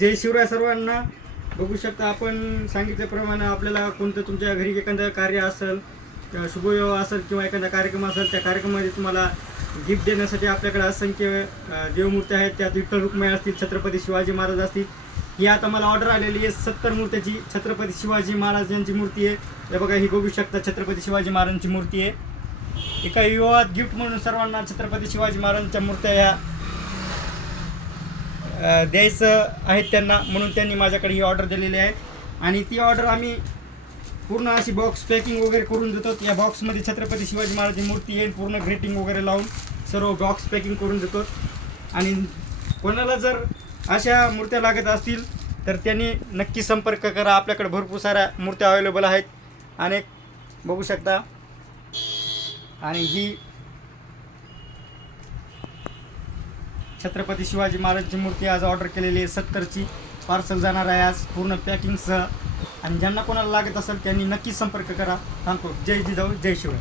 जय शिवराय सर्वांना. बघू शकता आपण सांगितल्याप्रमाणे आपल्याला कोणतं तुमच्या घरी एखादं कार्य असेल किंवा शुभविवाह असेल किंवा एखादा कार्यक्रम असेल, त्या कार्यक्रमामध्ये तुम्हाला गिफ्ट देण्यासाठी आपल्याकडे असंख्य देवमूर्त्या आहेत. त्यात विठ्ठल रुक्मिणी असतील, छत्रपती शिवाजी महाराज असतील. ही आता मला ऑर्डर आलेली आहे 70 मूर्त्याची. छत्रपती शिवाजी महाराज यांची मूर्ती आहे. हे बघा, ही बघू शकता छत्रपती शिवाजी महाराजांची मूर्ती आहे. एका विवाहात गिफ्ट म्हणून सर्वांना छत्रपती शिवाजी महाराजांच्या मूर्त्या ह्या द्यायचं आहेत त्यांना, म्हणून त्यांनी माझ्याकडे ही ऑर्डर दिलेली आहे. आणि ती ऑर्डर आम्ही पूर्ण अशी बॉक्स पॅकिंग वगैरे करून देतो. या बॉक्समध्ये छत्रपती शिवाजी महाराजांची मूर्ती येईल, पूर्ण ग्रेटिंग वगैरे लावून सर्व बॉक्स पॅकिंग करून देतो. आणि कोणाला जर अशा मूर्त्या लागत असतील तर त्यांनी नक्की संपर्क करा. आपल्याकडे भरपूर साऱ्या मूर्त्या अवेलेबल आहेत, अनेक बघू शकता. आणि ही छत्रपती शिवाजी महाराजांची मूर्ती आज ऑर्डर केलेली आहे 70ची. पार्सल जाणार आहे आज पूर्ण पॅकिंगसह. आणि ज्यांना कोणाला लागत असेल त्यांनी नक्की संपर्क करा. थांबतो. जय जिजाऊ, जय शिवराय.